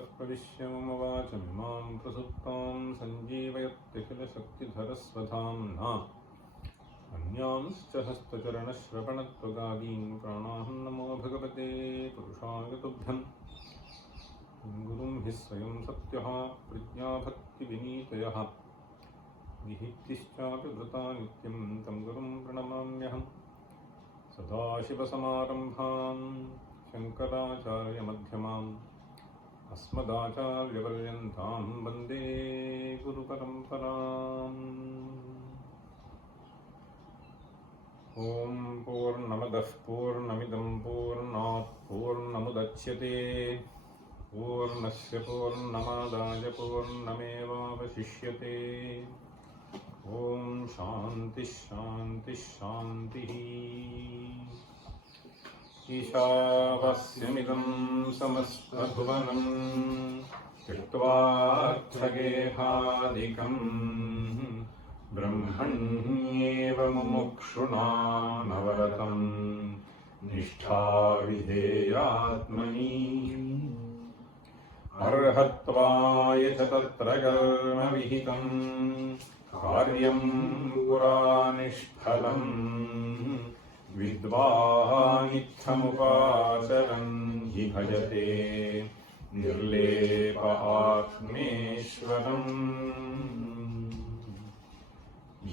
भगवतः प्रविश्य मम वाचमिमां प्रसुप्तां सञ्जीवयत्यखिलशक्तिधरस्वधाम्ना अन्यांश्च हस्तचरणश्रवणत्वगादीन् प्राणान् नमो भगवते पुरुषाय तुभ्यम् गुरुं हि स्वयं सत्यः प्रज्ञाभक्तिविनीतयः विहिक्तिश्चापि धृता नित्यं तं गुरुं प्रणमाम्यहम् सदाशिवसमारम्भां शङ्कराचार्यमध्यमाम् अस्मदाचार्यपर्यन्तां वन्दे गुरुपरम्पराम्। ॐ पूर्णमदः पूर्णमिदं पूर्णात् पूर्णमुदच्यते पूर्णस्य पूर्णमादाय पूर्णमेवावशिष्यते। ॐ शान्तिः शान्तिः शान्तिः। ईशावास्यमिदं समस्तभुवनं त्यक्त्वार्थगेहादिकं ब्रह्मण्येव मुमुक्षुणा नवरतं निष्ठाविधेयात्मनि अर्हत्वाय च तत्र कर्मविहितं कार्यं पुरा निष्फलं विद्वानित्थमुपाचरन् हि भजते निर्लेप आत्मेश्वरम्।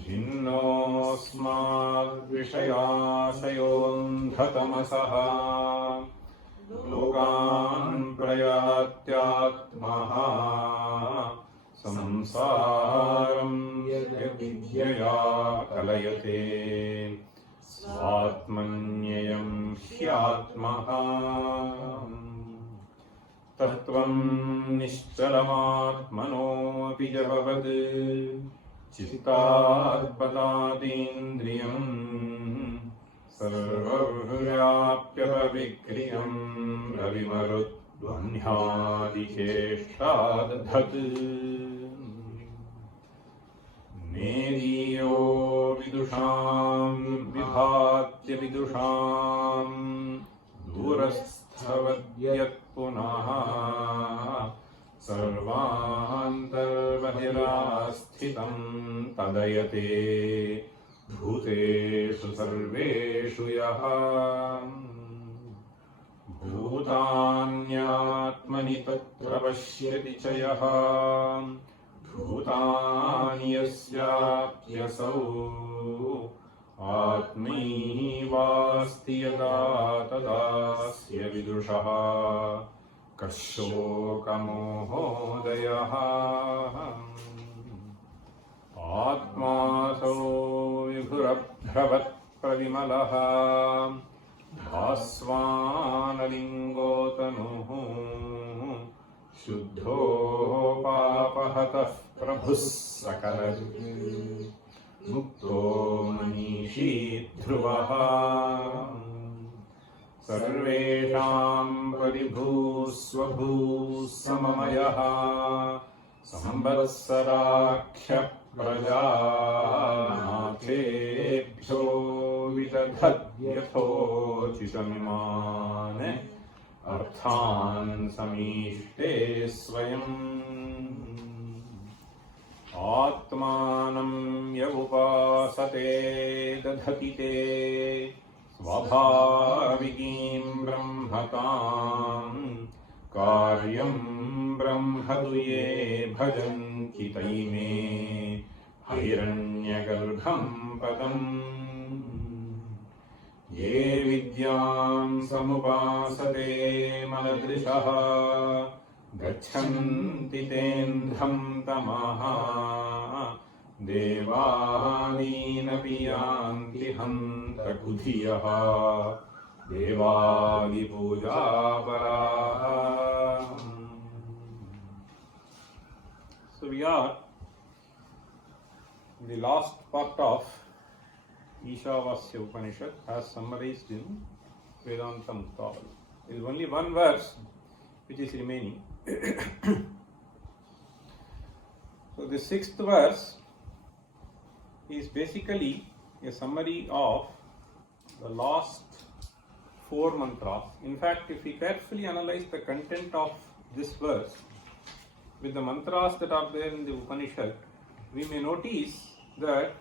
भिन्नोऽस्माद्विषयाशयोऽन्धतमसः लोकान् प्रयात्यात्मः संसारं यद्विद्यया कलयते स्वात्मन्ययं ह्यात्मः। तत्त्वं निश्चलमात्मनोऽपि जपवत् चित्तात्पदातीन्द्रियं सर्वव्याप्यपविक्रियं रविमरुद्वह्न्यादिचेष्टादधत्। नेदीयो विदुषां विभात्य विदुषां दूरस्थवद्यत्पुनः सर्वान्तर्बहिरास्थितं तदयते भूतेषु सर्वेषु यः। भूतान्यात्मनि तत्र पश्यति च यः भूतानि यस्याप्यसौ आत्मैवास्ति यदा तदास्य विदुषः कशोकमोहोदयः। आत्मासौ विभुरभ्रवत्प्रविमलः भास्वानलिङ्गोतनुः शुद्धोपापहतः प्रभुः सकलजगत् मुक्तो मनीषी ध्रुवः। सर्वेषां परिभूस्वभूः सममयः संवत्सराख्यप्रजानाथेभ्यो विदधद्यथोचितमिमान् अर्थान् समीष्टे स्वयम्। आत्मानं य उपासते दधति ते स्वाभाविकीं ब्रह्मतां कार्यं ब्रह्म तु ये भजन्ति तैमे हिरण्यगर्भं पदम्। ये विद्यां समुपासते मनदृशः गच्छन्ति तेऽन्धं तमः देवादीनपि यान्ति हन्तकुधियः देवादिपूजापराः। So we are in the last part of Ishavasya Upanishad as summarized in Vedanta Muktavali. There is only one verse which is remaining. So the sixth verse is basically a summary of the last 4 mantras. In fact, if we carefully analyze the content of this verse with the mantras that are there in the Upanishad, we may notice that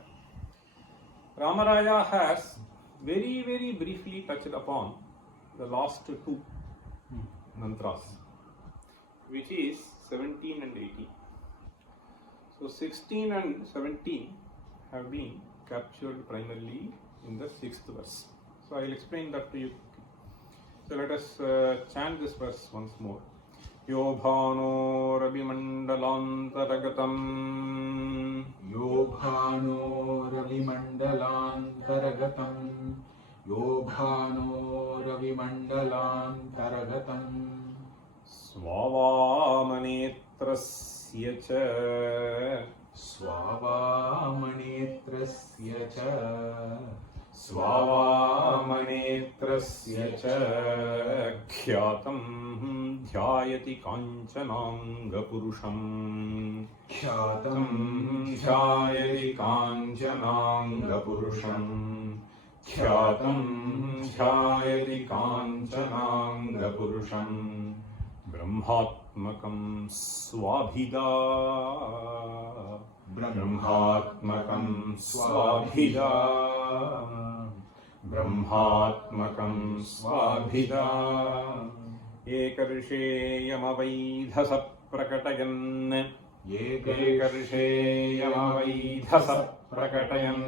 Ramaraya has very, very briefly touched upon the last two mantras, which is 17 and 18. So 16 and 17 have been captured primarily in the 6th verse. So I will explain that to you. So let us chant this verse once more. Yo bhano ravimandalantaragatam. Yo bhano ravimandalantaragatam. Yo bhano ravimandalantaragatam. Swavamanetrasya cha. Swavamanetrasya cha. Swavamanetrasya cha khyatam dhyayati kanchananga purusham. Khyatam dhyayati kanchananga purusham. Khyatam dhyayati kanchananga purusham. Brahmatmakam swabhida. Brahmatmakam swabhida. Brahmatmakam swabhida. Ekarshe-yamavaidhasa prakatayan. Ekarshe-yamavaidhasa prakatayan.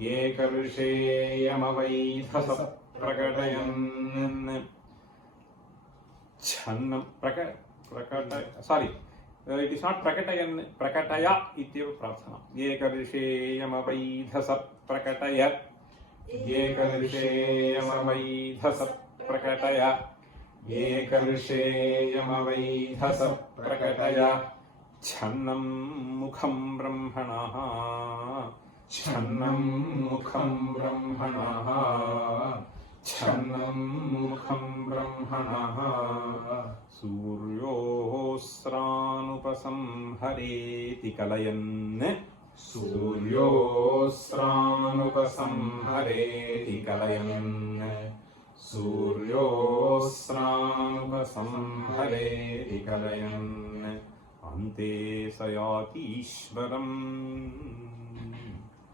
Ekarshe-yamavaidhasa prakatayan. Channam it is not prakatayan, prakataya ityeva prarthana. Ekarshe-yamavaidhasa prakataya. Ekarshe-yamavaidhasa prakataya. Ekarshe-yamavaidhasa prakataya. Channam mukham brahmanaha. Channam mukham brahmanaha. Channam mukham brahmanaha. Suryosranupasamhareti kalayan. Suryosranupasamhareti kalayan. Suryosranupasamhareti kalayan. Ante sayati ishvaram.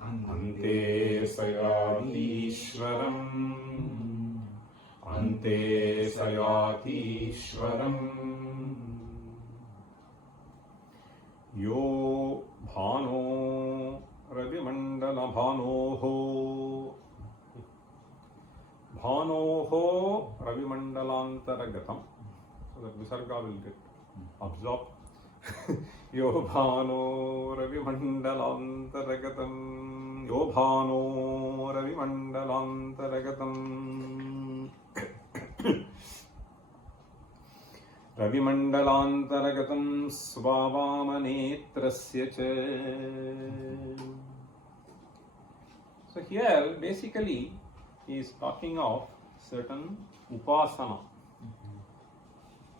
Ante sayati ishvaram. Ante sayati ishvaram. Yo bhano ravimandala bhanoho. Bhanoho ravimandalantaragatam. So that visarga will get absorbed. Yo bhano ravimandalantaragatam. Yo bhano ravimandalantaragatam. Ravimandalantaragatam swavamanetrasya cha. So here basically he is talking of certain upasana.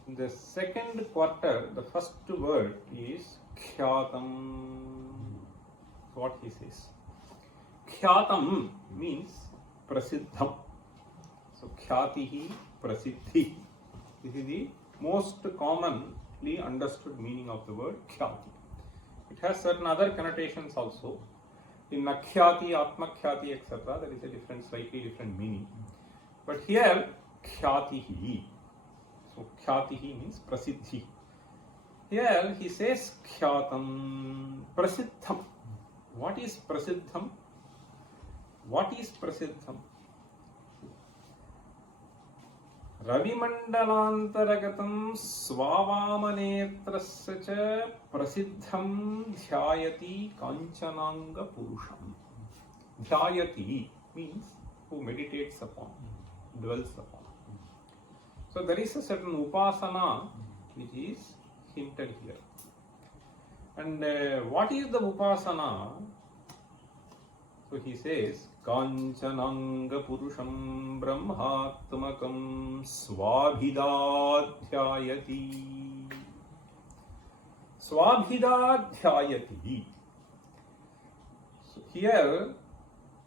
In the second quarter, the first word is khyatam. So what he says? Khyatam means prasiddham. So khyatihi, prasiddhi. This is the most commonly understood meaning of the word khyati. It has certain other connotations also. In nakhyati, atmakhyati, etc., there is a different, slightly different meaning. But here, khyatihi. So khyatihi means prasiddhi. Here he says khyatam, prasiddham. What is prasiddham? What is prasiddham? Ravimandalantaragatam swavamanetrasya cha prasiddham dhyayati kanchananga purusham. Dhyayati means who meditates upon, dwells upon. So there is a certain upasana which is hinted here. And what is the upasana? So he says, Kanchananga Purusham Brahmatmakam Swabhidadhyayati. Swabhidadhyayati. So here,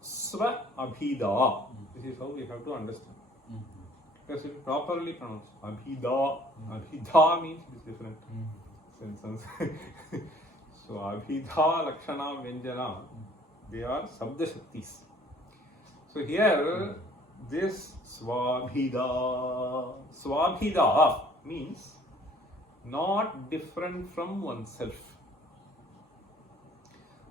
Swa Abhida. This is how we have to understand. It has to be properly pronounced. Abhida. Abhida means it is different. Sense. So Abhida, Lakshana, Vyanjana, they are Sabda Shaktis. So here, this Swabhida. Swabhida means not different from oneself.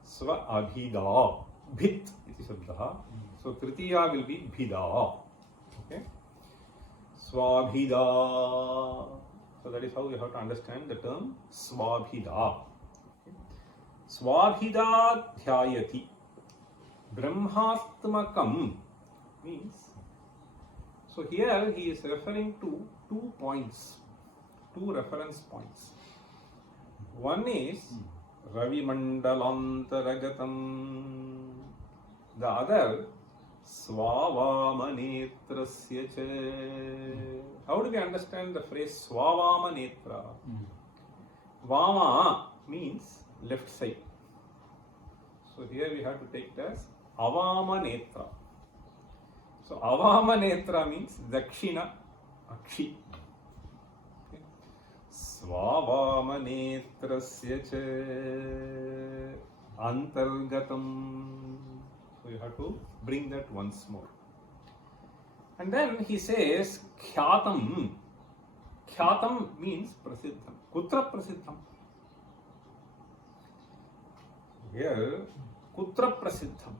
Swabhida. Bhit iti sabdaha. So Tritiya will be Bhida. Okay. Swabhida. So that is how you have to understand the term Swabhida. Okay. Swabhida dhyayati. Brahmatmakam means, so here he is referring to 2 points, 2 reference points. One is Ravi Mandalantaragatam, the other Swavamanetrasya cha. How do we understand the phrase Swavamanetra? Vama means left side. So here we have to take it as Avamanetra. So Avamanetra means Dakshina Akshi. Okay. Swavamanetrasya cha Antargatam. So you have to bring that once more. And then he says Khyatam. Khyatam means Prasiddham. Kutra Prasiddham? Here, Kutra Prasiddham.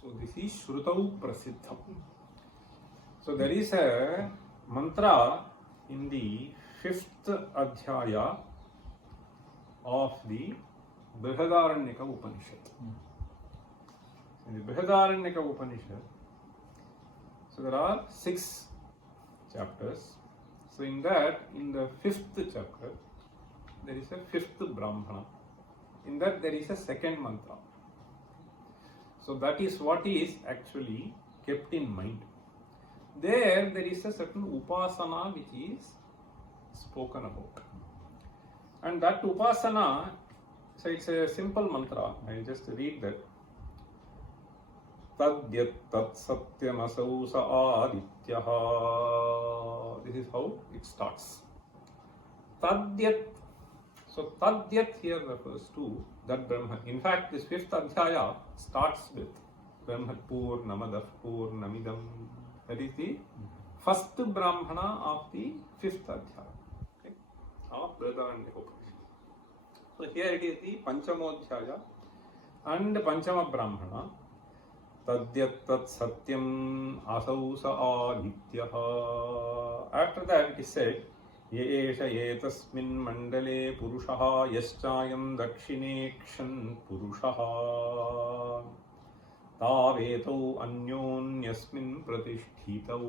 So this is Shrutau Prasiddham. So there is a mantra in the 5th Adhyaya of the Brihadaranyaka Upanishad. In the Brihadaranyaka Upanishad, so there are 6 chapters. So in that, in the 5th chapter, there is a 5th Brahmana. In that there is a 2nd mantra. So that is what is actually kept in mind. There is a certain upasana which is spoken about. And that upasana, so it's a simple mantra. I'll just read that. Tadyat tat satyam sa adityaha. This is how it starts. Tadyat. So Tadyat here refers to that Brahman. In fact, this 5th Adhyaya starts with Brahman Purnamadav Purnamidam. That is the first Brahmana of the 5th Adhyaya. Okay? Of Brihadaranyaka Upanishad. So here it is the Panchamodhyaya and Panchama Brahmana. Tadyat tat satyam asau sa adityaha. After that it is said, Ye esha etasmin mandale purushaha yaschayam dakshinekshan purushaha tavetau anyonyasmin pratisthitau.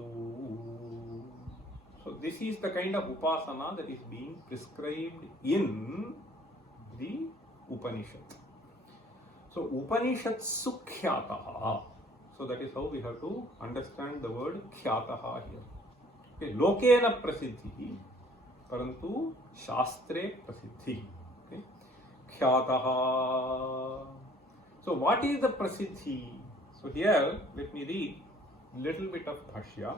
So this is the kind of upasana that is being prescribed in the Upanishad. So Upanishad sukhyataha. So that is how we have to understand the word khyataha here. Okay, lokena prasiddhi. Parantu Shastre Prasiddhi. Okay. Khyataha. So what is the Prasiddhi? So here let me read little bit of Bhashya.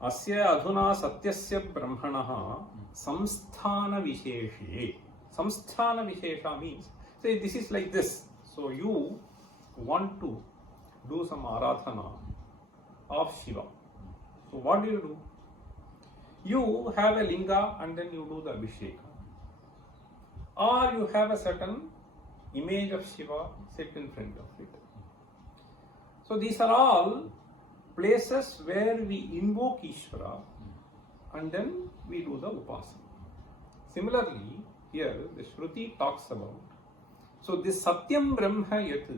Asya adhuna satyasya brahmanaha samsthana visheshe. Samsthana vishesha means, say this is like this. So you want to do some aradhana of Shiva. So what do? You have a linga and then you do the abhisheka. Or you have a certain image of Shiva set in front of it. So these are all places where we invoke Ishvara and then we do the upasana. Similarly, here the Shruti talks about, so this Satyam Brahma Yat,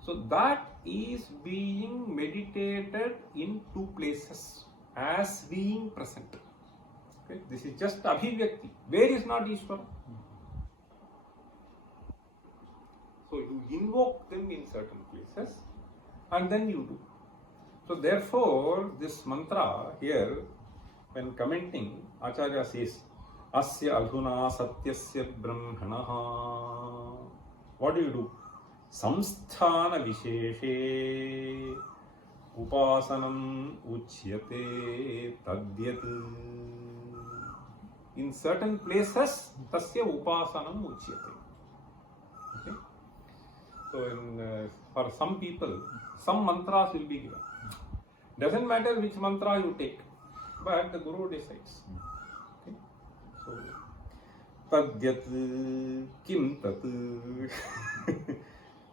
so that is being meditated in 2 places as being present. Okay? This is just Abhivyakti. Where is not Ishvara? So you invoke them in certain places and then you do. So therefore, this mantra here, when commenting, Acharya says, Asya adhuna satyasya brahmanaha. What do you do? Samsthana visheshe upasanam uchyate tadyat. In certain places, tasya upasanam uchyate. Okay. So, for some people, some mantras will be given. Doesn't matter which mantra you take, but the Guru decides. Okay. So, tadyat kim tat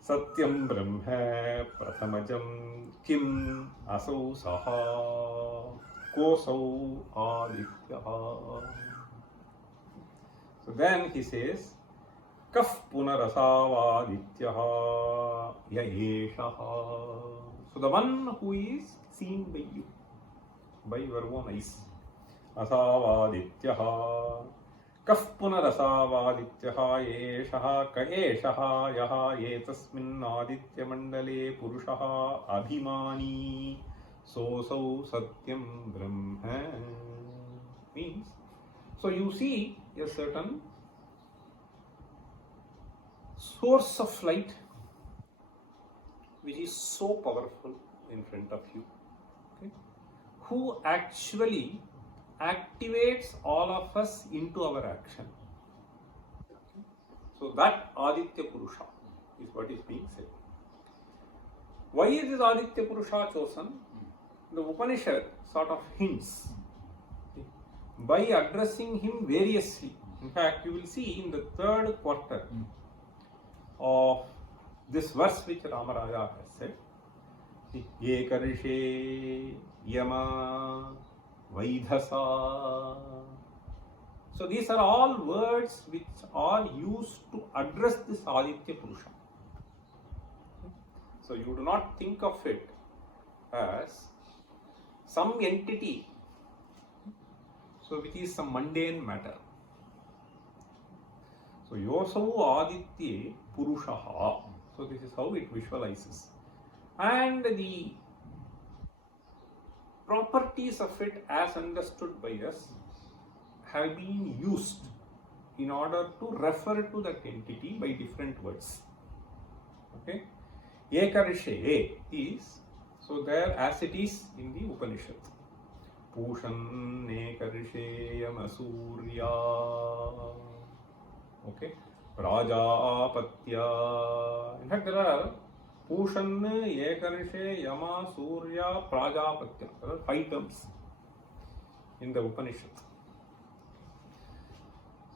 satyam brahma prathamajam kim asau saha kosau adityaha. So then he says, kaf punarasavadityaha ya eshaha. So the one who is seen by you, by your own eyes. Asavadityaha. Kaf punarasavadityaha eshaha ka eshaha yaha etasmin aditya mandale purushaha abhimani sosau satyam brahma. Means, so you see a certain source of light which is so powerful in front of you, okay, who actually activates all of us into our action. Okay. So that Aditya Purusha is what is being said. Why is this Aditya Purusha chosen? The Upanishad sort of hints, okay, by addressing him variously. In fact, you will see in the third quarter of this verse which Ramaraja has said, Ekarishe Yama Vaidhasa. So these are all words which are used to address this Aditya Purusha. So you do not think of it as some entity, so which is some mundane matter. So Yosau Aditya Purushaha. So this is how it visualizes. And the properties of it as understood by us have been used in order to refer to that entity by different words. Okay. Ekarishe is, so there as it is in the Upanishad. Pushan Ekarishe Yamasurya. Okay. Prajapatya. In fact, there are Pushan, Ekarishe, Yama, Surya, Prajapatya. There are 5 terms in the Upanishad.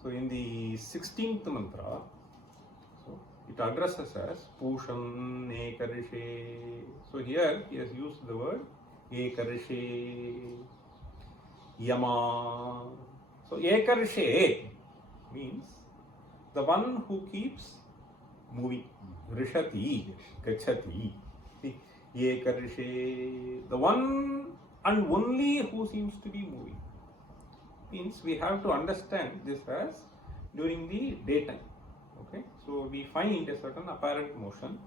So, in the 16th mantra, so it addresses as Pushan, Ekarishe. So, here he has used the word Ekarishe, Yama. So, Ekarishe means the one who keeps moving. Rishati, Gachati. Ekarishe, the one and only who seems to be moving. Means we have to understand this as during the daytime. Okay, so we find a certain apparent motion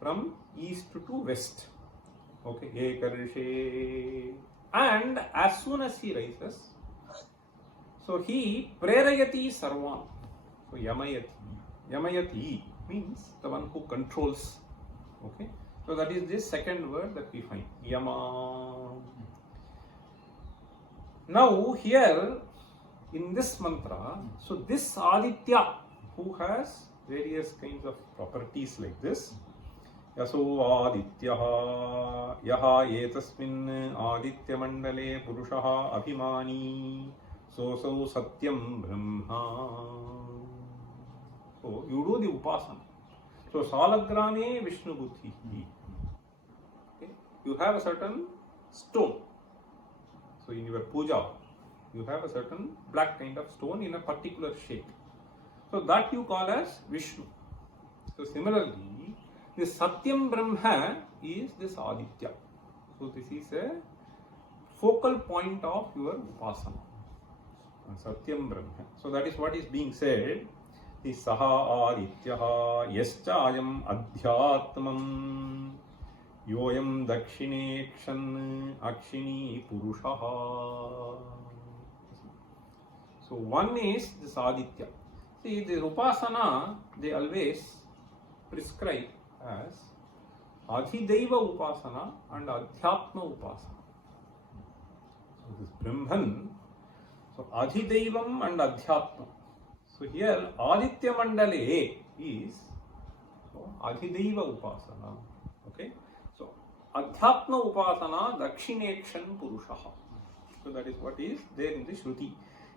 from east to west. Okay, Ekarishe, and as soon as he rises, so he prerayati sarvam. So Yamayati. Yamayati means the one who controls. Okay, so that is this second word that we find, Yama. Now here in this mantra, so this Aditya who has various kinds of properties like this, Yaso Adityaha Yaha Etasmin Aditya Mandale Purushaha Abhimani Sosau Satyam Brahma. So you do the upasana. So Salagrame Vishnu Buddhi. Okay. You have a certain stone. So in your puja, you have a certain black kind of stone in a particular shape. So that you call as Vishnu. So similarly, this Satyam Brahma is this Aditya. So this is a focal point of your upasana. Satyam Brahma. So that is what is being said. Saha Adityaha Yaschayam Adhyatmam Yoyam Dakshinekshan Akshini Purushaha. So one is this Aditya. See, the Upasana they always prescribe as Adhidaiva Upasana and Adhyatma Upasana. So this Brahman, so Adhidaivam and Adhyatma. So here Aditya Mandale is so Adhidaiva Upasana. Okay. So Adhyatma Upasana Dakshinekshan Purushaha. So that is what is there in the Shruti.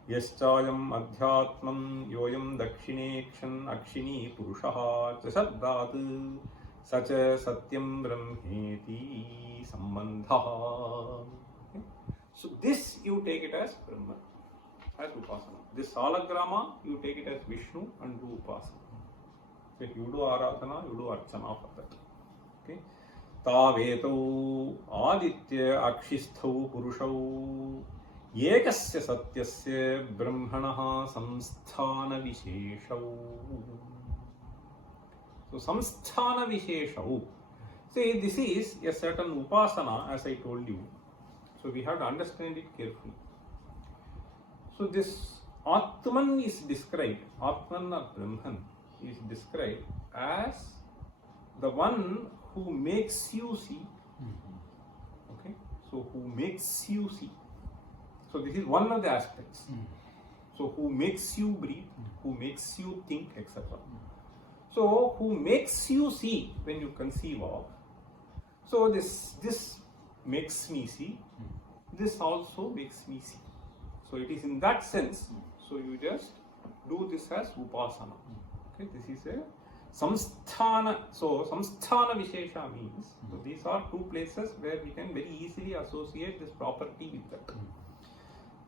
Yaschayam Adhyatmam Yoyam Dakshinekshan Akshini Purushaha Chasabdat Sacha Satyam Brahmeti Sambandha. Okay. So this you take it as Brahman, as Upasana. This Salagrama you take it as Vishnu and do Upasana. So if you do Aradhana, you do Archana for that. Okay. Taveto Aditya Akshistho Purushau Ekasya Satyasya Brahmanaha Samsthana Visheshau. So Samsthana Visheshau. See, this is a certain Upasana, as I told you. So we have to understand it carefully. So this Atman is described, Atman or Brahman is described as the one who makes you see. Okay, so who makes you see. So this is one of the aspects. So who makes you breathe, who makes you think, etc. So who makes you see when you conceive of. So this makes me see. This also makes me see. So it is in that sense. So you just do this as Upasana. Okay, this is a Samsthana. So Samsthana Vishesha means, so these are two places where we can very easily associate this property with that.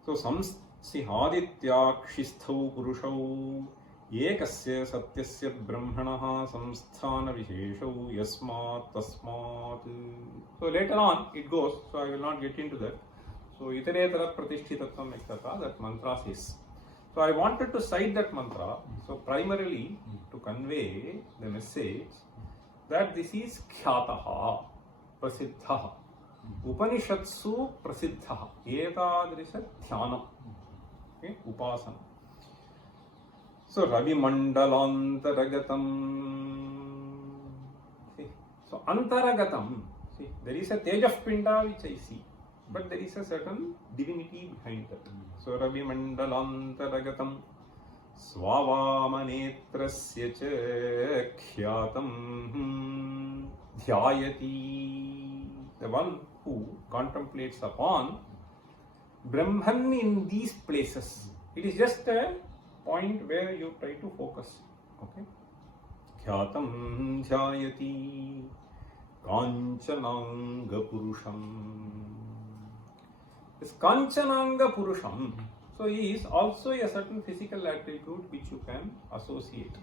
So Adityakshisthau Purushau Ekasya Satyasya Brahmanaha Samsthana Visheshau Yasmat Tasmat. So later on it goes, so I will not get into that. So Itaretara Pratishthitatvam etc. that mantra says. So I wanted to cite that mantra, so primarily to convey the message that this is Khyataha, Prasiddhaha, Upanishatsu Prasiddhaha, Etadrisha Dhyanam, okay, Upasana. So Ravi Mandalantaragatam, see, so Antaragatam, see, there is a Tejaf Pinda which I see, but there is a certain divinity behind that. So Ravi Mandalantaragatam Swavamanetrasya cha Khyatam Dhyayati, the one who contemplates upon Brahman in these places. It is just a point where you try to focus. Okay. Khyatam Dhyayati Kanchananga Purusham. This Kanchananga Purusham, so he is also a certain physical attribute which you can associate.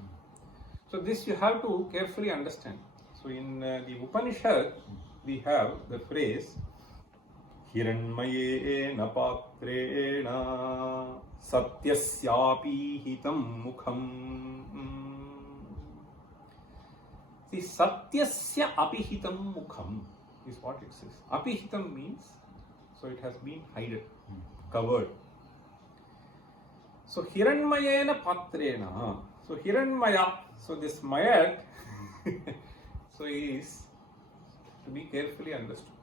So this you have to carefully understand. So in the Upanishad, we have the phrase Hiranmayena Patrena Satyasyapi Hitam Mukham. See, Satyasya Apihitam Mukham is what it says. Apihitam means, so it has been hidden, covered. So Hiranmayena Patrena. So Hiranmaya. So this Mayat so is to be carefully understood.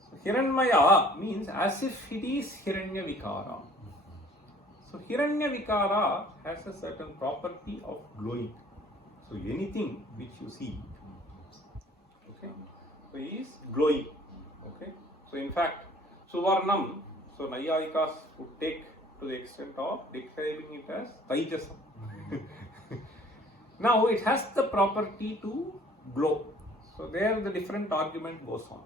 So Hiranmaya means as if it is Hiranya Vikara. So Hiranya Vikara has a certain property of glowing. So anything which you see, okay, so is glowing. Okay. So in fact, Suvarnam, so Nayayikas would take to the extent of describing it as Taijasam. Now it has the property to glow. So there the different argument goes on.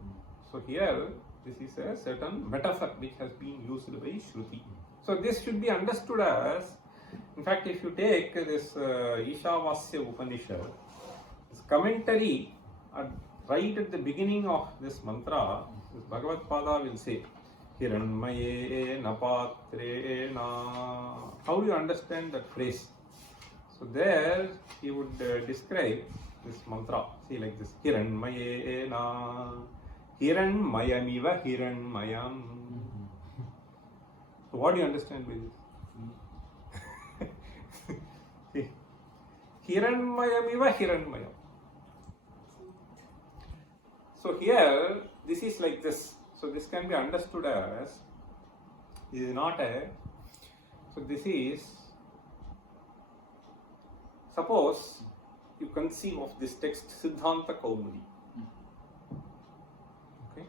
So here this is a certain metaphor which has been used by Shruti. So this should be understood as, in fact, if you take this Ishavasya Upanishad, this commentary right at the beginning of this mantra, this Bhagavad Pada will say Hiranmayena Patrena. How do you understand that phrase? So there he would describe this mantra, see like this, Hiranmayena, Hiranmayamiva Hiranmayam. So what do you understand by this? See, Hiranmayamiva Hiranmayam. So here, this is like this. So this can be understood as, this is not a, so this is, suppose you conceive of this text Siddhanta Kaumudi. Okay.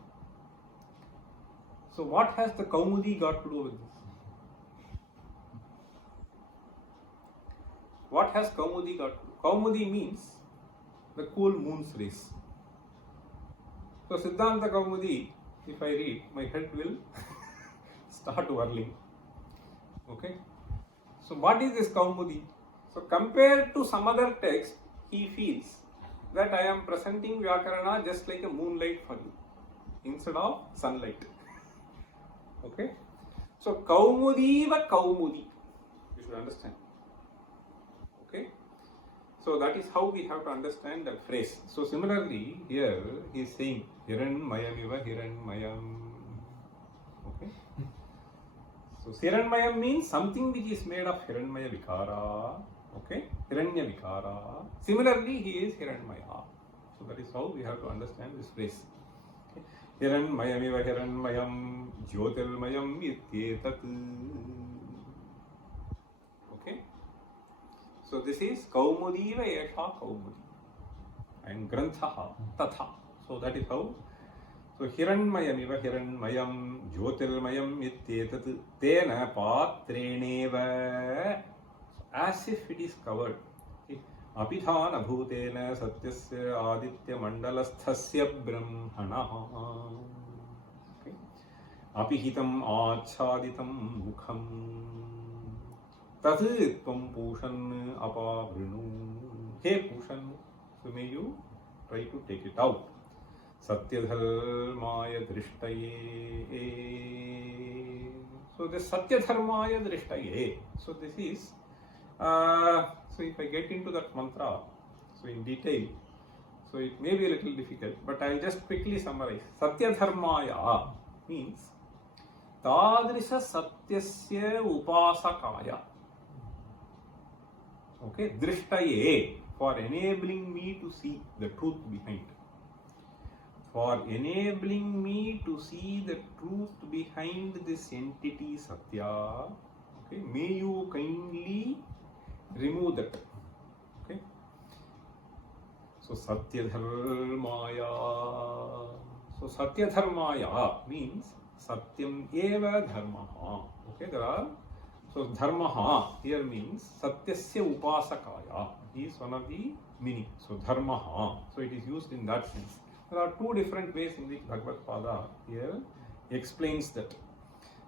So what has the Kaumudi got to do with this? What has Kaumudi got to do? Kaumudi means the cool moon's rays. So Siddhanta Kaumudi, if I read, my head will start whirling. Okay. So what is this Kaumudi? So compared to some other text, he feels that I am presenting Vyakarana just like a moonlight for you, instead of sunlight. Okay. So Kaumudi va Kaumudi. You should understand. Okay. So that is how we have to understand that phrase. So similarly, here he is saying Hiranmayamiva Hiranmayam. Okay. So Hiranmayam means something which is made of Hiranmaya Vikara. Okay. Hiranya Vikara. Similarly, he is Hiranmaya. So that is how we have to understand this phrase. Okay. Hiranmayamiva Hiranmayam Jyotirmayam Ityetat. Okay. So this is Kaumudi va Esha Kaumudi and Granthaha Tatha. So that is how. So Hiranmayamiva Hiranmayam Jyotirmayam Ityetat Tena Patreneva, as if it is covered. Apidhana Bhutena Satyasya Aditya Mandalasthasya Brahmana. Okay. Apihitam Achaditam Mukham. Tat tvam Pushan Apavrinu. Hey Pushan, so may you try to take it out. Satyadharmaya Drishtaye. So this Satyadharmaya Drishtaye. So this is, so if I get into that mantra, so in detail, so it may be a little difficult, but I will just quickly summarize. Satyadharmaya means Tadrisha Satyasya Upasakaya. Okay, Drishtaye, for enabling me to see the truth behind. For enabling me to see the truth behind this entity Satya, okay, may you kindly remove that. Okay. So Satyadharmaya. So Satyadharmaya means Satyam eva dharmaha. Okay, there are. So dharmaha here means Satyasya Upasakaya is one of the meaning. So dharmaha. So it is used in that sense. There are two different ways in which Bhagavad Pada here explains that.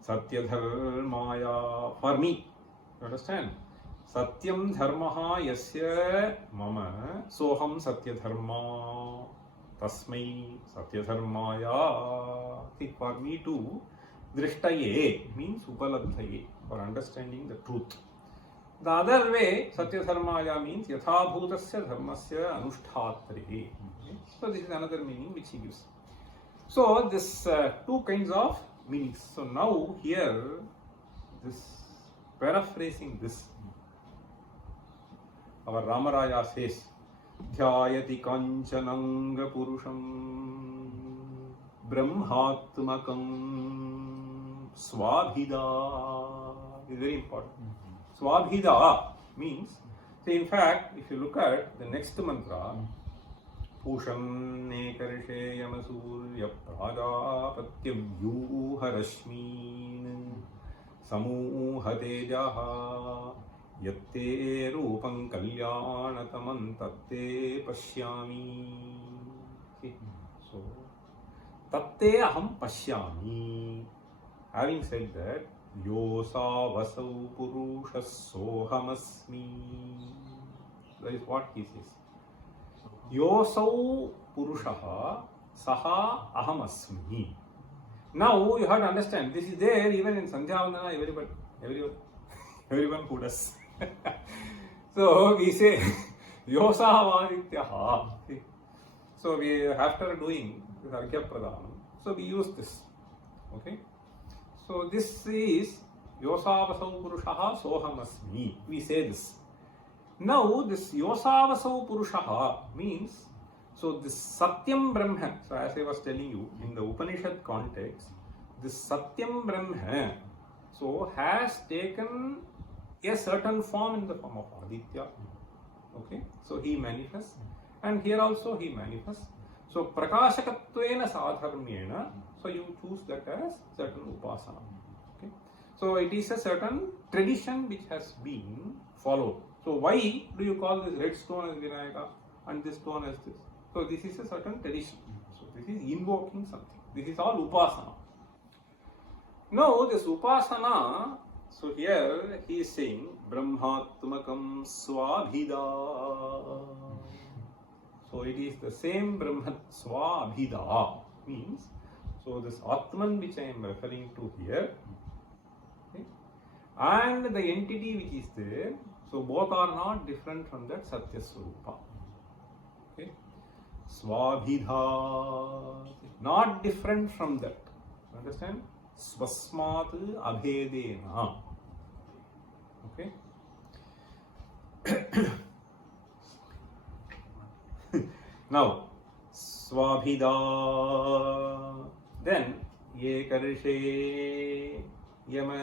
Satyadharmaya, for me, you understand? Satyam dharmaha yasya mama soham satyadharma tasmai satyadharmaya. See, for me too, drishtaye means upalabdhaye, for understanding the truth. The other way, satyadharmaya means yathabhutasya dharmasya anushthatre. So this is another meaning which he gives. So this two kinds of meanings. So now here, this paraphrasing this, our Ramaraya says, Dhyayati kanchananga purusham brahmatmakam swabhida is very important. Swabhida means, so in fact, if you look at the next mantra, Pusham nekarshe yamasurya prajapatyam yuharashmin samuhatejaha yatte rupam kalyanatamam tatte pashyami. So, tatte aham pashyami. Having said that, yosa vasau purushas sohamasmi. That is what he says. Yosau Purushaha Saha Ahamasmi. Now you have to understand, this is there even in Sandhyavandana, everyone who does. So we say Yosa Vadityaha. So we, after doing this Arghya Pradhanam, so we use this. Okay. So this is Yosavasau Purushaha Sohamasmi. We say this. Now this Yosavasau Purushaha means So this Satyam Brahma, so as I was telling you, in the Upanishad context, this Satyam Brahma, so has taken a certain form in the form of Aditya. Okay, so he manifests, and here also he manifests. So Prakashakatvena Sadharmyena, so you choose that as certain Upasana. Okay, so it is a certain tradition which has been followed. So why do you call this red stone as Vinayaka and this stone as this? So this is a certain tradition. So this is invoking something. This is all Upasana. Now this Upasana, so here he is saying Brahmatmakam Swabhida. So it is the same Brahmat Swabhida means, so this Atman which I am referring to here, okay, and the entity which is there, so both are not different from that Satya Swarupa. Okay, Swabhida, not different from that. Understand? Swasmat Abhedena. Okay. Now, Swabhida, then Yekarshe Yama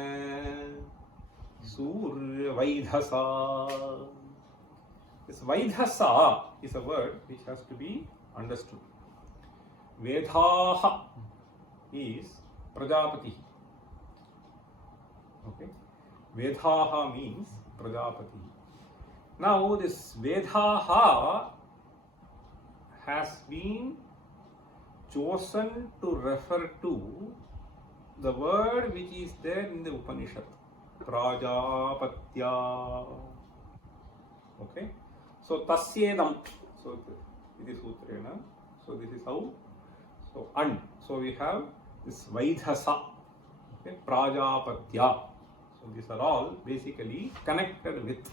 Surya Vaidhasa. This Vaidhasa is a word which has to be understood. Vedhaha is Prajapati. Okay. Vedhaha means Prajapati. Now this Vedhaha has been chosen to refer to the word which is there in the Upanishad, Prajapatya. Okay, so Tasyedam. So it is Sutrena. So this is how. So and so we have this Vaidhasa. Okay, Prajapatya. So these are all basically connected with.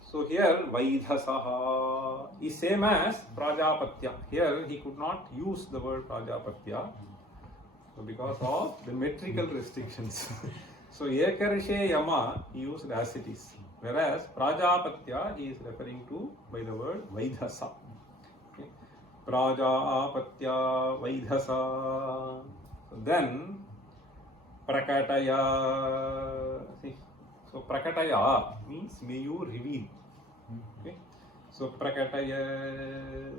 So here Vaidhasaha is same as Prajapatya. Here he could not use the word Prajapatya, so because of the metrical restrictions. So Yekarshe Yama he used as it is, whereas Prajapatya he is referring to by the word Vaidhasa. Okay. Prajapatya Vaidhasa. So then Prakataya. See, so Prakataya means may you reveal. Okay. So Prakataya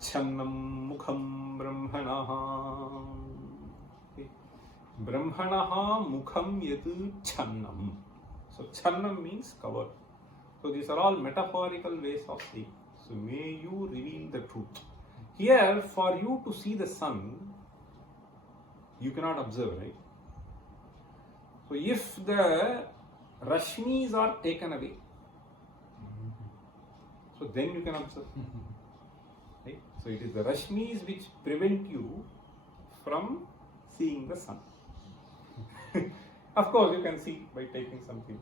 Channam Mukham Brahmanaha. Okay. Brahmanaha Mukham Yatu Channam. So Channam means cover. So these are all metaphorical ways of saying. So may you reveal the truth. Here for you to see the sun, you cannot observe, right? So if the Rashmis are taken away, so then you can observe. Right? So it is the Rashmis which prevent you from seeing the sun. Of course, you can see by taking something.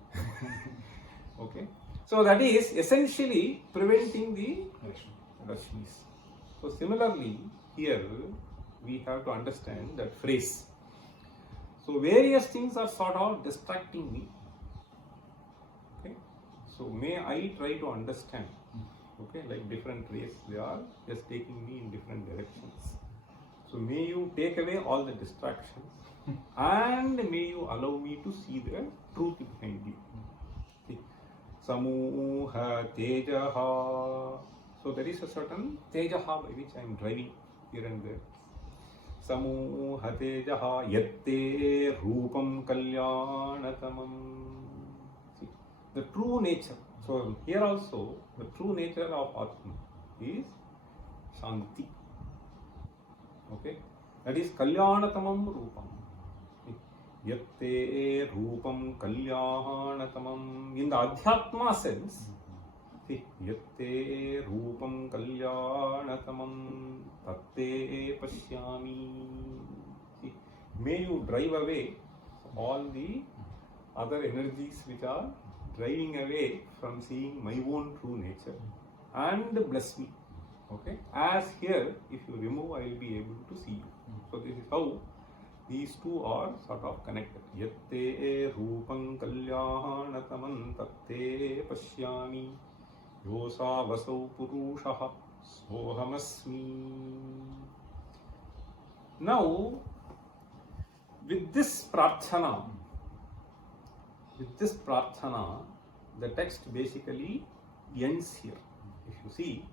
Okay. So that is essentially preventing the Rashmis. So similarly, here we have to understand that phrase. So various things are sort of distracting me. Okay. So may I try to understand. Okay, like different rays, they are just taking me in different directions. So may you take away all the distractions and may you allow me to see the truth behind you. See, Samuha Tejaha. So there is a certain Tejaha by which I am driving here and there. Samuha Tejaha Yatte Rupam Kalyanatamam. See, the true nature. So here also the true nature of Atma is Shanti. Okay, that is Kalyanatamam Rupam. Yatte Rupam Kalyanatamam. In the Adhyatma sense, see, Yatte Rupam Kalyanatamam Tatte Pashyami. See, may you drive away all the other energies which are driving away from seeing my own true nature and bless me. Okay, as here, if you remove, I will be able to see you. So this is how these two are sort of connected. Yatte Rupam Kalyanatamam Tatte Pashyami. योऽसावसौ पुरुषः सोऽहमस्मि. Now, with this prarthana, the text basically ends here. If you see,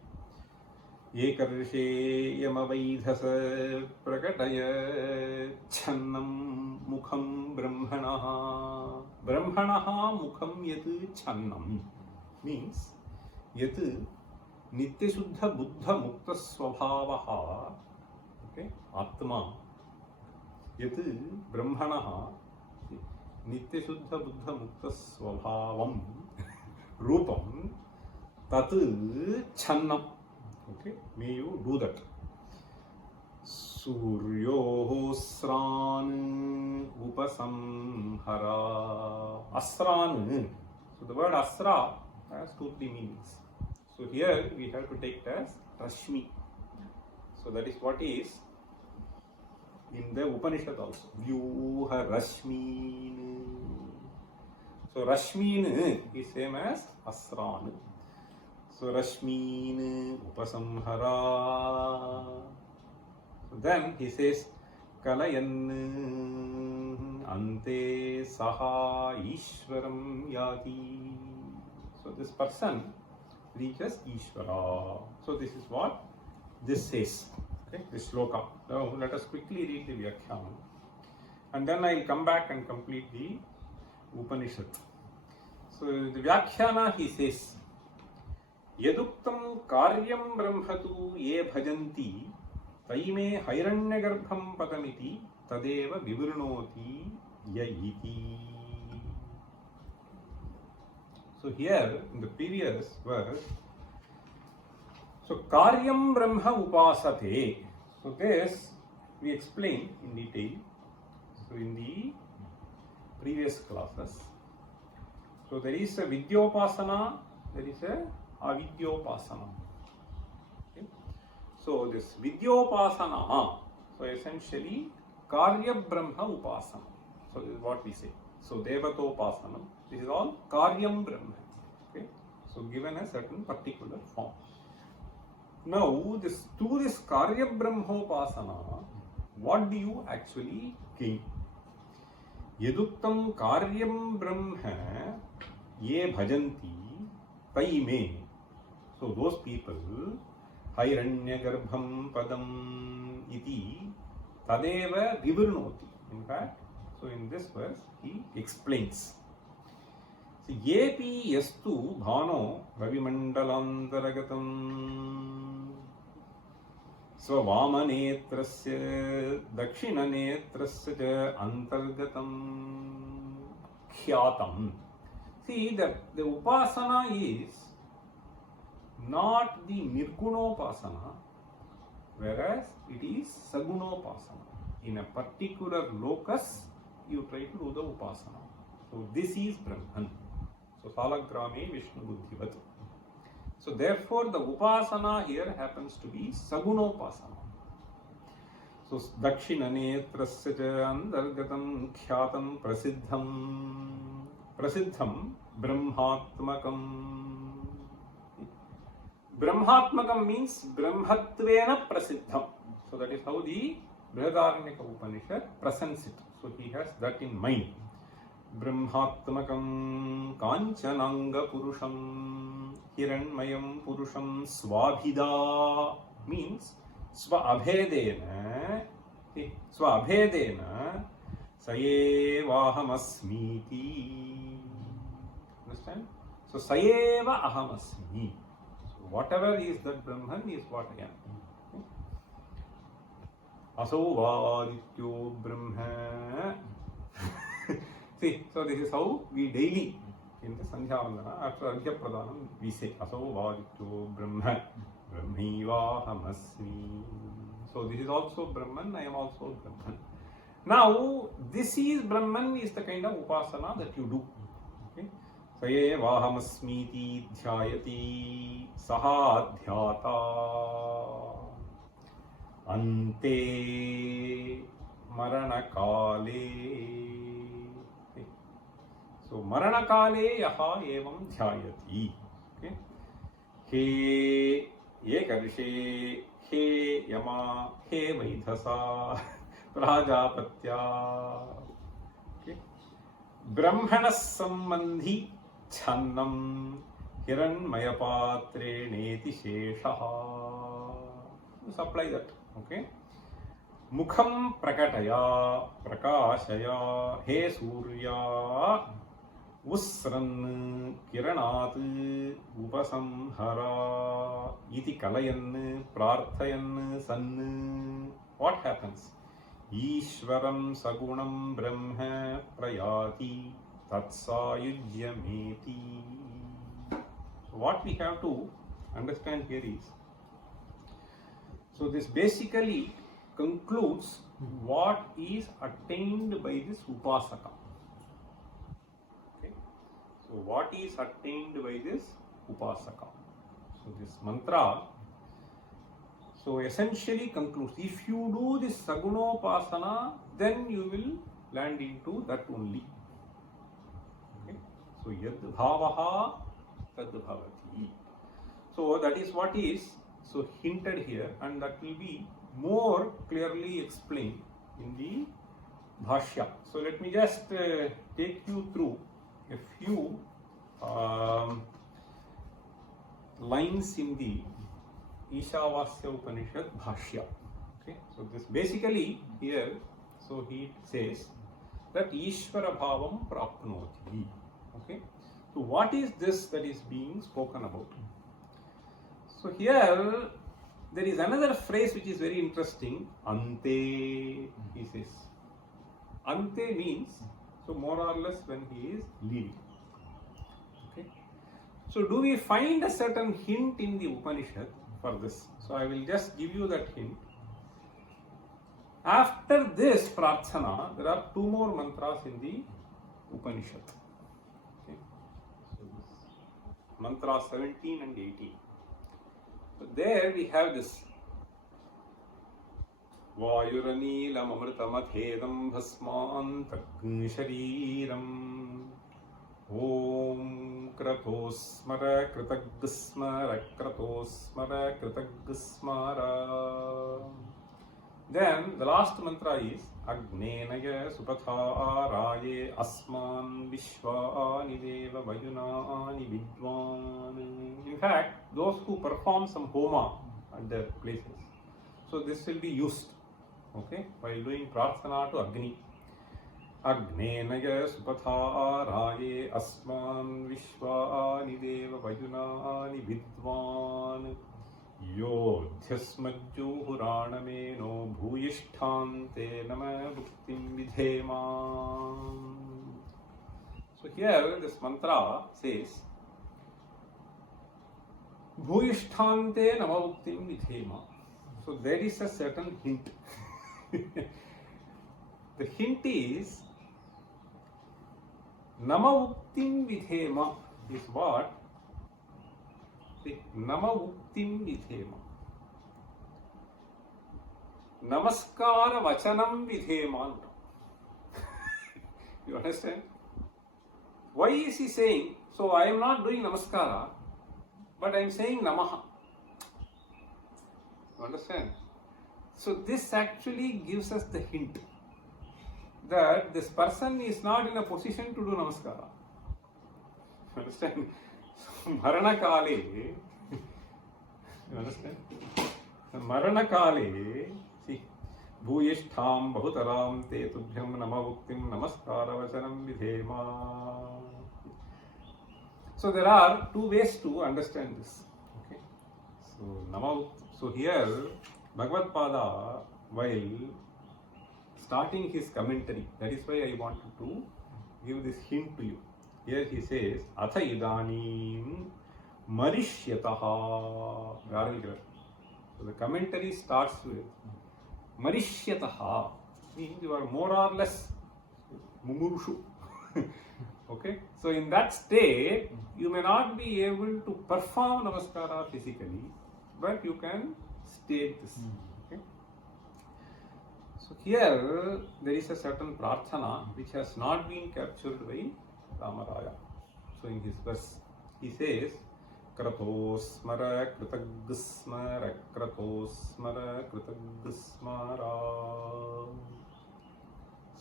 ekardishe yamavaidhas prakataya channam mukham brahmanaha mukham yat channam means yat nityashuddha buddha mukta swabhavaha, okay, atma, yat brahmanaha nityashuddha buddha mukta swabhavam rupam tat channam. Okay, may you do that. Suryohosran upasamhara. Asran. So the word asra has 2-3 meanings. So here we have to take it as Rashmi. So that is what is in the Upanishad also. Vyuha Rashmin. So Rashmin is same as Asran. So Rashmin upasamhara. So then he says Kalayan ante saha ishwaram yati. So this person reaches Ishvara. So this is what this says. Okay, this shloka. Now let us quickly read the Vyakhyana. And then I will come back and complete the Upanishad. So the Vyakhyana he says, Yaduktam karyam brahmatu ye bhajanti taime hairanyagarbham padamiti tadeva vivurnoti yayiti. So here in the previous verse, so karyam brahma upasate. So this we explained in detail. So in the previous classes. So there is a vidyopasana, there is a avidyopasana. Okay. So this vidyopasana, so essentially karya brahma upasana. So this is what we say. So devatopasana, this is all karyam brahma. Okay. So given a certain particular form. Now this through this karya brahmopasana, what do you actually gain? Yaduktam karyam brahma ye bhajanti taime. So those people hairanyagarbham padam iti tadeva vivurnoti. In fact, so in this verse he explains. So yepi yastu bhano ravimandalantaragatam स्ववामनेत्रस्य दक्षिणनेत्रस्य च अंतर्गतं ख्यातं. See that the upasana is not the nirgunopasana, whereas it is sagunopasana. In a particular locus, you try to do the upasana. So this is Brahman. So salagrame Vishnu buddhivat. So therefore the upasana here happens to be sagunopasana. So dakshina netrasya cha andargatam khyatam prasiddham brahmatmakam. Brahmatmakam means brahmatvena prasiddham. So that is how the Brihadaranyaka Upanishad presents it. So he has that in mind. Brahmatmakam kanchananga purusham hiranmayam purusham swabhida means swabhedena sayevahamasmiti. Understand? So sayeva ahamasmi. So whatever is that Brahman is what I am. Aso vadityo brahma. See, so this is how we daily in the Sandhya Vandana after Arghya Pradhanam we say Aso vadityo brahma brahmivahamasmi. So this is also Brahman, I am also Brahman. Now this is Brahman is the kind of upasana that you do. Okay? Sayevahamasmiti dhyayati sahadhyata ante maranakale. So maranakale yaha evam dhyayati. Okay? हे एकर्षे हे यमा हे मैधसा प्राजापत्या ब्रह्मणः सम्बन्धि छन्नं हिरण्मयपात्रेणेति शेषः. Supply that. Okay. मुखं प्रकटया प्रकाशया हे सूर्या उस्रन् किरणात् उपसंहरा इति कलयन् प्रार्थयन् सन्. What happens? ईश्वरं सगुणं ब्रह्म प्रयाति तत्सायुज्यमेति. What we have to understand here is, so this basically concludes what is attained by this upasaka. Okay. So what is attained by this upasaka? So this mantra, so essentially concludes, if you do this sagunopasana, then you will land into that only. Okay. So yad bhavaha tad bhavati. So that is what is so hinted here, and that will be more clearly explained in the Bhashya. So let me just take you through a few lines in the Ishavasya Upanishad Bhashya. Okay, so this basically here, so he says that Ishvara Bhavam Prapnoti. Okay, so what is this that is being spoken about? So here there is another phrase which is very interesting. Ante, he says. Ante means, so more or less when he is leaving. Okay. So do we find a certain hint in the Upanishad for this? So I will just give you that hint. After this prarthana, there are two more mantras in the Upanishad. Okay. So this mantra 17 and 18. So there we have this Vayuranilam amritamadhedam bhasmantagni shariram Om kratosmara kritagusmara kratosmara kritagusmara. Then the last mantra is Agnenaya supatha raye asman vishvani deva vayunani vidvan. In fact, those who perform some homa at their places, so this will be used, okay, while doing prarthana to Agni. Agnenaya supatha raye asman vishvani deva vayunani vidvan. Yodhyasmajjuhuranameno bhuyishtante nama bhuktim vidhema. So here this mantra says Bhuyishtante nama bhuktim vidhema. So there is a certain hint. The hint is nama bhuktim vidhema is what? Nama Uktim Vidhema. Namaskara Vachanam Vidhema. You understand? Why is he saying? So I am not doing Namaskara, but I am saying Namaha. You understand? So this actually gives us the hint that this person is not in a position to do Namaskara. You understand? Marana Kale, you understand? Marana Kale, see, Bhuyishtham Bahutaram Te Tubhyam Namavuktim Namaskara Vachanam Vidhema. So there are two ways to understand this. Okay. So here Bhagavad Pada, while starting his commentary, that is why I wanted to give this hint to you. Here he says, Atha idanim marishyataha. So the commentary starts with marishyataha, means you are more or less mumurshu. Okay, so in that state, you may not be able to perform namaskara physically, but you can state this. Okay. So here there is a certain prarthana which has not been captured by Ramaraya. So in his verse, he says, Krato smara kritag smara krato smara kritag smara.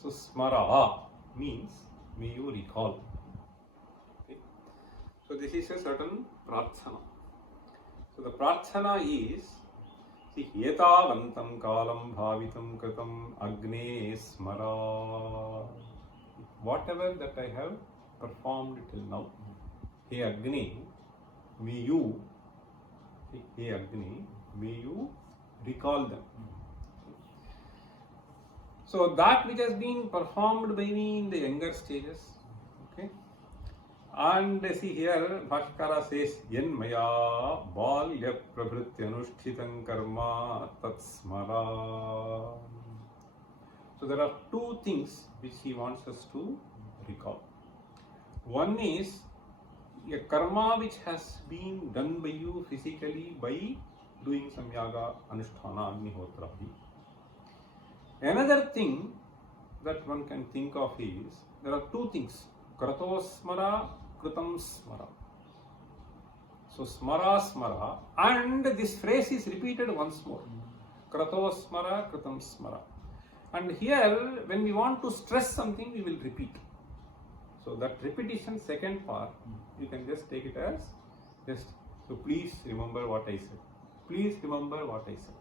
So smara means may you recall. Okay. So this is a certain prarthana. So the prarthana is, see, etavantam kalam bhavitam kritam agne smara. Whatever that I have performed till now, hey Agni, may you recall them. So that which has been performed by me in the younger stages, okay. And see here, Bhashkara says, Yen maya balya prabhritti anushchitam karma tat smara. So there are two things which he wants us to recall. One is a karma which has been done by you physically by doing some yaga, anusthana, agnihotra. Another thing that one can think of is, there are two things, krato smara, kritam smara. So smara, smara, and this phrase is repeated once more. Krato smara, kritam smara. And here, when we want to stress something, we will repeat. So that repetition, second part, you can just take it as just, so please remember what I said. Please remember what I said.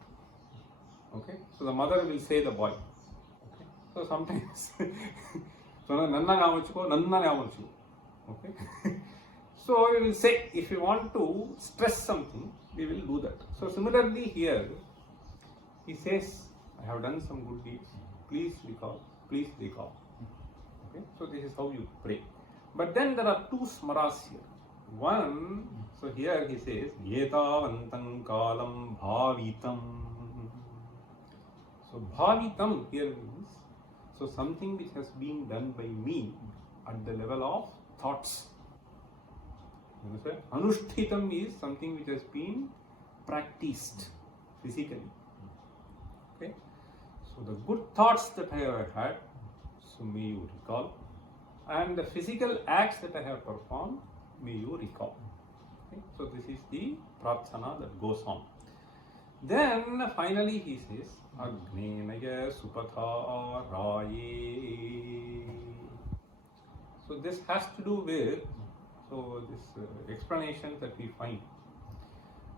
Okay. So the mother will say the boy. Okay. So sometimes, so nanna namachuko, nanna namachuko. Okay. So we will say, if you want to stress something, we will do that. So similarly here, he says, I have done some good deeds. Please recall. Please recall. Okay. So this is how you pray. But then there are two smaras here. One, so here he says, Yetavantam kalam bhavitam. So bhavitam here means, so something which has been done by me at the level of thoughts. You understand? Anushtitam is something which has been practiced physically. Okay. So the good thoughts that I have had, so may you recall. And the physical acts that I have performed, may you recall. Okay. So this is the prarthana that goes on. Then finally he says, Agnenaya supatha raye. So this has to do with, so this explanation that we find.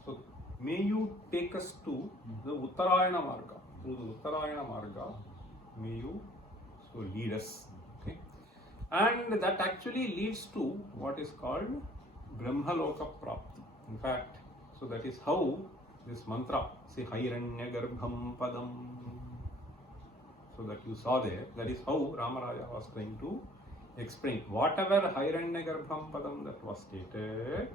So may you take us to the Uttarayana Marga. Through the Uttarayana Marga, may you so lead us. Okay. And that actually leads to what is called Brahmaloka Prapti. In fact, so that is how this mantra, say Hairanya Garbham Padam. So that you saw there, that is how Ramaraja was trying to explain. Whatever Hairanya Garbham Padam that was stated,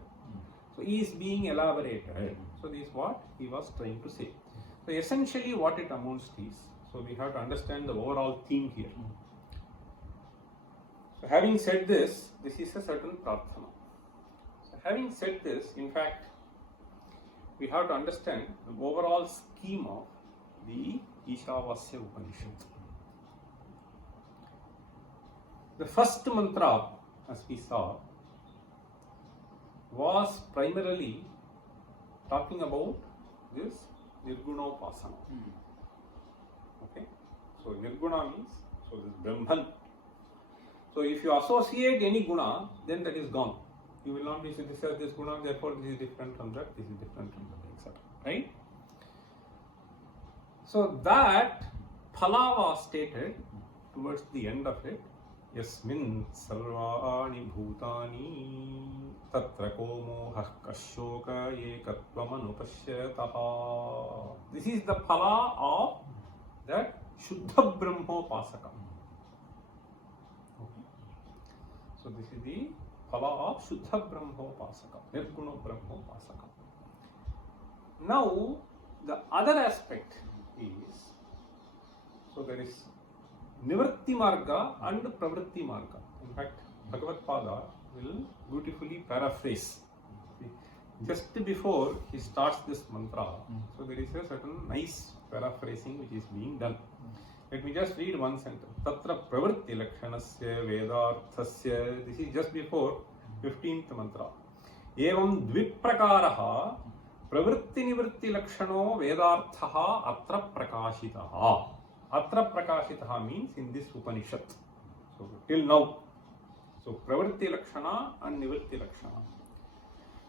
so is being elaborated. So this is what he was trying to say. So essentially what it amounts is, so we have to understand the overall theme here. So having said this, this is a certain prarthana. So having said this, in fact, we have to understand the overall scheme of the Ishavasya Upanishad. The first mantra, as we saw, was primarily talking about this Nirgunopasana. Okay, so Nirguna means, so this Brahman. So if you associate any guna, then that is gone. You will not be saying this is this guna, therefore this is different from that, this is different from that, etc. Right? So that phala was stated towards the end of it. Yasmin sarvani bhutani tatra ko mohah kashoka ekatvam anupashyataha. This is the phala of that Shuddha Brahmopasaka. Okay. So this is the phala of Shuddha Brahmopasaka, Nirguna Brahmopasaka. Now the other aspect is, so there is Nivritti Marga and Pravritti Marga. In fact, Bhagavad Pada will beautifully paraphrase. Just before he starts this mantra, so there is a certain nice paraphrasing which is being done. Let me just read one sentence. Tatra Pravritti Lakshanasya Vedarthasya. This is just before 15th mantra. एवं द्विप्रकारः प्रवृत्ति-निवृत्ति-लक्षणो वेदार्थः अत्र प्रकाशितः. Atra prakashitah means in this Upanishad. So till now. So pravritti lakshana and nivritti lakshana.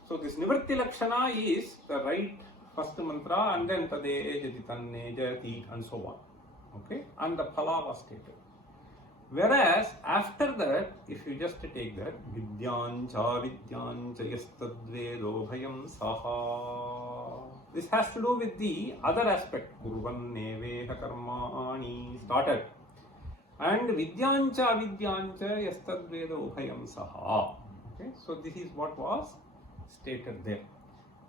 So this nivritti lakshana is the right first mantra and then tade jati tanne jati and so on. Okay, and the phala was stated. Whereas after that, if you just take that vidyancha yastadvedo bhayam saha, this has to do with the other aspect. Kurvan neveha karmani started. And vidyancha yastadvedo bhayam saha. Okay, so this is what was stated there.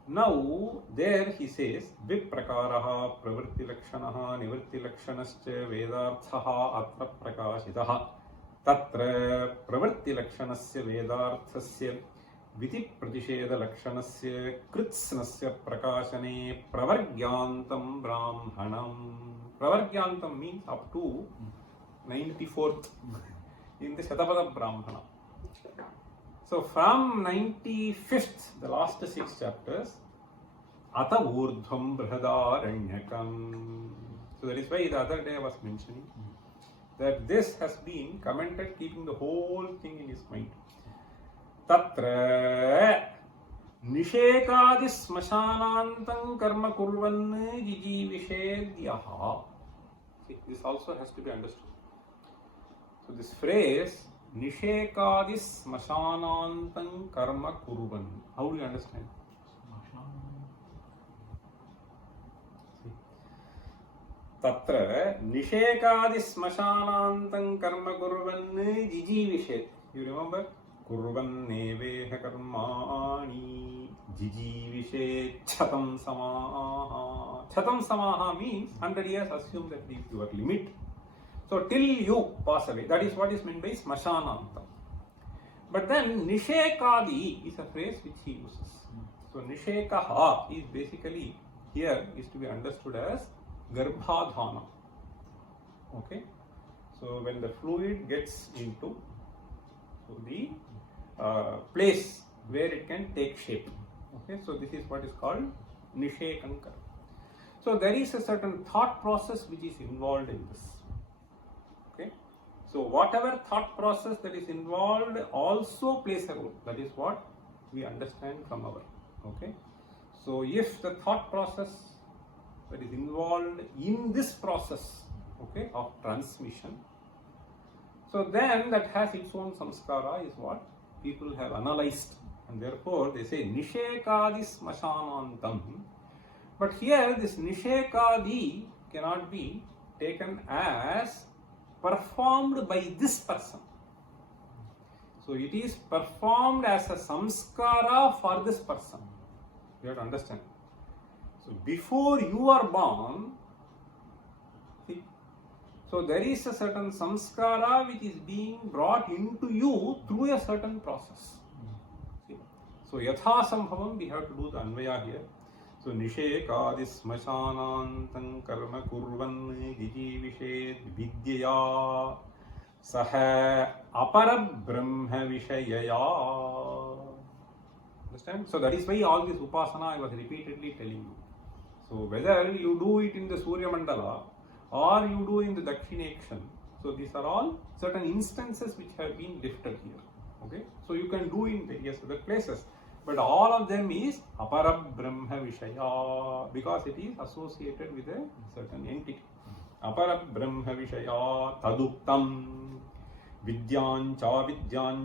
Now, there he says, viprakaaraha pravritti lakshanaha nivritti lakshanascha vedarthaha atra prakashitaha. Tatra pravritti lakshanasya vedarthasya viti pratisheda lakshanasya kritsnasya prakashane pravargyantam brahmanam. Pravargyantam means up to 94th in the Shatapada Brahmana. So from 95th, the last 6 chapters, Ata Urdhvam Brihadaranyakam. So that is why the other day I was mentioning that this has been commented keeping the whole thing in his mind. Tatra Nishekadi Smashanantam Karma Kurvan Jijivishedyaha. See, this also has to be understood. So this phrase Nishekadis Smashanantam Karma Kurvan. How do you understand? Tatra Nishekadis Smashanantam Karma Kurvan Jijivishet. You remember? Kurvan Neveha Karmani Jijivishet Chatam Samaha. Chatam Samaha means 100 years. Assume that is your limit. So till you pass away, that is what is meant by Smashanantam. But then Nishekadi is a phrase which he uses. So Nishekaha is basically here is to be understood as Garbhadhana. Okay. So when the fluid gets into the place where it can take shape. Okay. So this is what is called Nishekankar. So there is a certain thought process which is involved in this. Okay. So whatever thought process that is involved also plays a role. That is what we understand from our. Okay. So if the thought process that is involved in this process, okay, of transmission, so then that has its own samskara is what people have analyzed, and therefore they say Nishekadi Smashanantam. But here this Nishekadi cannot be taken as performed by this person. So it is performed as a samskara for this person. You have to understand. So before you are born, see, so there is a certain samskara which is being brought into you through a certain process. See? So yatha sambhavam we have to do the anvaya here. So Nishekadi Smashanantam Karma Kurvan Jijivishet Vidyaya Saha Apara Brahma Vishayaya. Understand? So that is why all this upasana I was repeatedly telling you. So whether you do it in the Surya Mandala or you do in the Dakshinekshan, so these are all certain instances which have been lifted here. Okay? So you can do in various other places. But all of them is Apara Brahma Vishaya because it is associated with a certain entity. Apara Brahma Vishaya Taduktam Vidyancha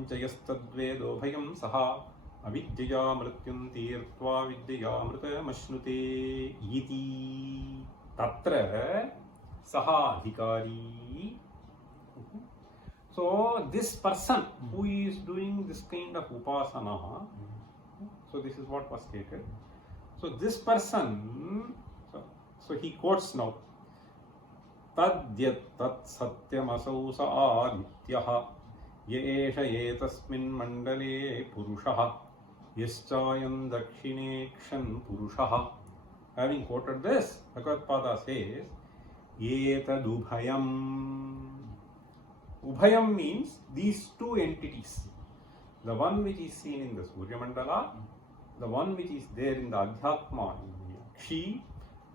yastadvedo bhayam saha avidyaya mrityum tirtva vidyaya mrita mashnute iti tatra saha adhikari. So this person who is doing this kind of upasana, so this is what was stated. So this person, so he quotes now. Tadyat tat satyam asau sa adityaha ye esha etasmin mandale purushaha yaschayam dakshinekshan purushaha. Having quoted this, Bhagavad-pada says etadubhayam. Ubhayam means these two entities. The one which is seen in the Surya Mandala the one which is there in the Adhyatma, in the Akshi,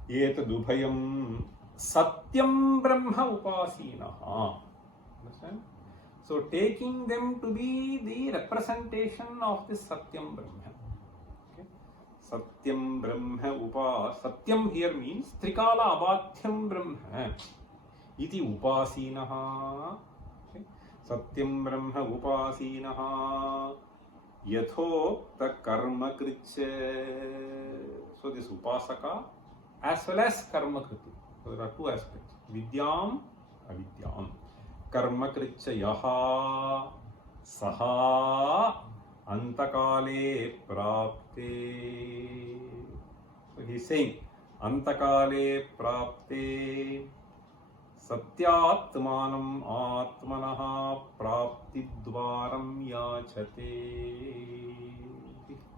etadubhayam satyam brahma upasinaha. Understand? So taking them to be the representation of this Satyam Brahma. Okay? Satyam Brahma Satyam here means Trikala Abhathyam Brahma. Iti upasinaha. Okay? Satyam Brahma upasinaha. Yathokta karma kricha. So this upasaka as well as karma kriti. So there are two aspects. Vidyam, avidyam. Karma kricha yaha saha antakale prapte. So he is saying antakale prapte satyatmanam atmanaha praptidvaram yachate.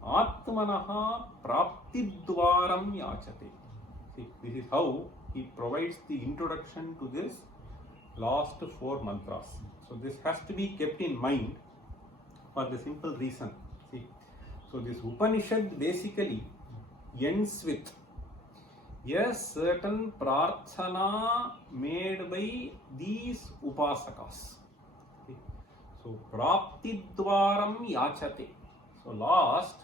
Atmanaha praptidvaram yachate. See, this is how he provides the introduction to this last 4 mantras. So this has to be kept in mind for the simple reason. See, so this Upanishad basically ends with a certain prarthana made by these upasakas. See, so praptidvaram yachate. So last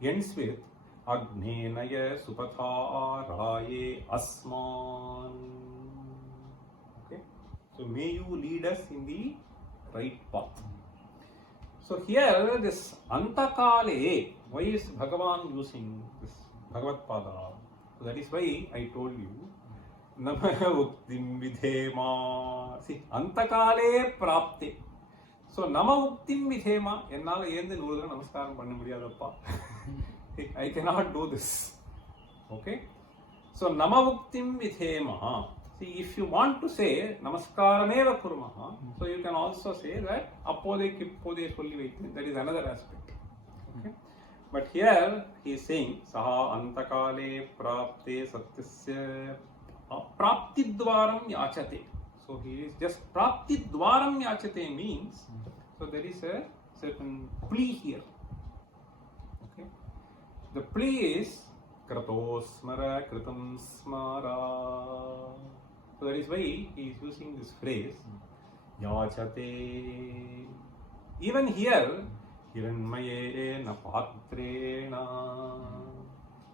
ends with Agnenaya supatha raye asman. Okay. So may you lead us in the right path. So here this Antakale, why is Bhagavan using this Bhagavad Pada? So that is why I told you Namaha Uktim Vidhema. See, Antakale Prapte. So Nama Uktim Vidhema. Ennala yendu nurudra namaskaram panna mudiyadappa. I cannot do this. Okay. So Nama Uktim Vidhema. See, if you want to say Namaskarameva Kurmaha, so you can also say that Appode Kippode Solli Vaithu. That is another aspect. Okay. But here he is saying Saha Antakale Prapte Satyasya Praptidvaram Yachate. So he is just Praptidvaram Yachate means, so there is a certain plea here. Okay. The plea is Kratosmara Kritam Smara. So that is why he is using this phrase Yachate. Even here, Hiranmayena Patrena.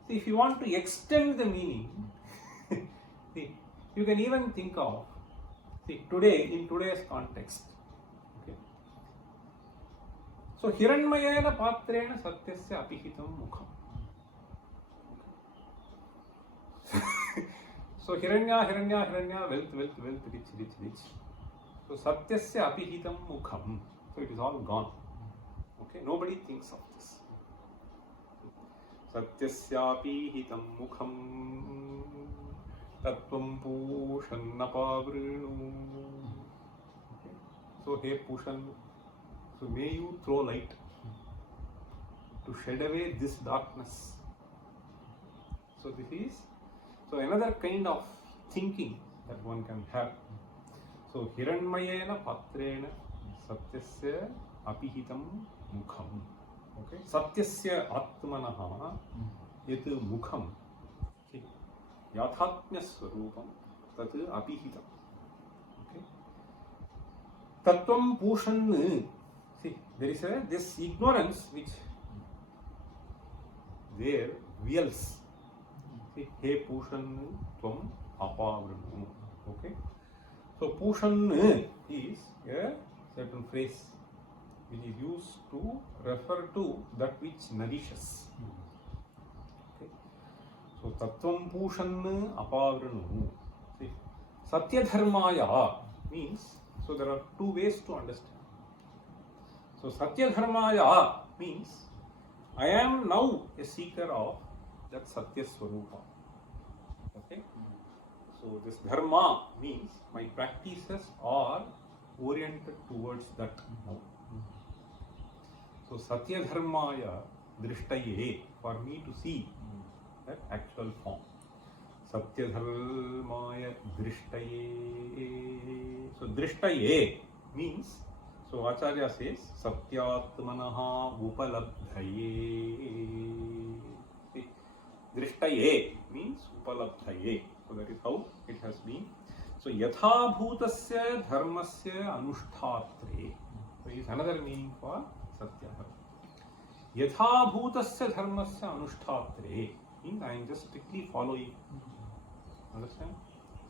See, if you want to extend the meaning, see, you can even think of, see, today, in today's context. Okay. So, Hiranmayena Patrena Satyasya Apihitam Mukham. So Hiranya, wealth, rich. So Satyasya Apihitam Mukham. So it is all gone. Okay, nobody thinks of this. Satyasya Apihitam Mukham Tattvam Pushannapavrinu. Okay, so hey Pushan, so may you throw light to shed away this darkness. So this is another kind of thinking that one can have. So Hiranmayena Patrena Satyasya Apihitam Mukham. Okay. Satyasya Atmanaha Yat Mukham. See, Yathatmya Swarupam Tat Apihitam. Okay. Tattvam Pushan. See, there is this ignorance which there veils. He Pushan Tvam Apavranu. Okay. So Pushan is a certain phrase which is used to refer to that which nourishes. Okay. So Tattvam Pushan Apavranu. See, Satya Dharmaya means, so there are two ways to understand. So Satya Dharmaya means I am now a seeker of that Satya Swarupa. Okay. So this dharma means my practices are oriented towards that now. So Satya Dharmaya Drishtaye, for me to see that actual form. Satya Dharmaya Drishtaye. So Drishtaye means, so Acharya says Satyatmanaha Upalabdhaye. Drishtaye means upalabdhaye. So that is how it has been. So yathabhutasya dharmasya anushthatre. So is another meaning for satya. Yathabhutasya dharmasya anushthatre means I am just strictly following. Understand?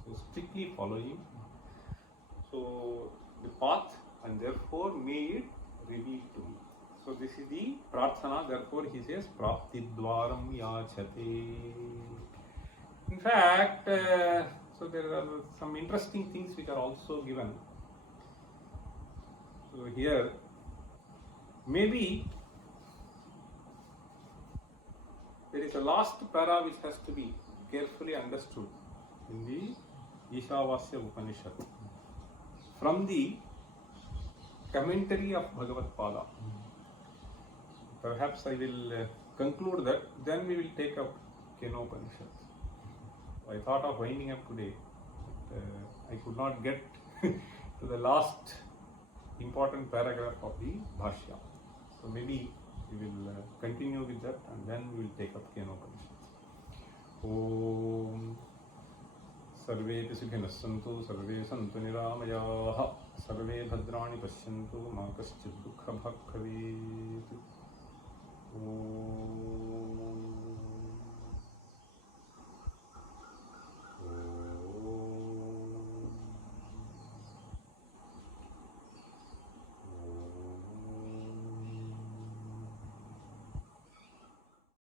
So strictly following. So the path, and therefore may it reveal to me. So this is the prarthana. Therefore he says praptidvaram yachate. In fact, so there are some interesting things which are also given. So here, maybe there is a last para which has to be carefully understood in the Ishavasya Upanishad from the commentary of Bhagavad Pada. Perhaps I will conclude that, then we will take up Kenopanishads. I thought of winding up today, but I could not get to the last important paragraph of the Bhashya. So maybe we will continue with that, and then we will take up Kenopanishads. Om Sarve Sukhina Santu, Sarve Santu Niramayaha, Sarve Bhadrani Pashyantu, Ma Kaschid Dukha Bhakhavet.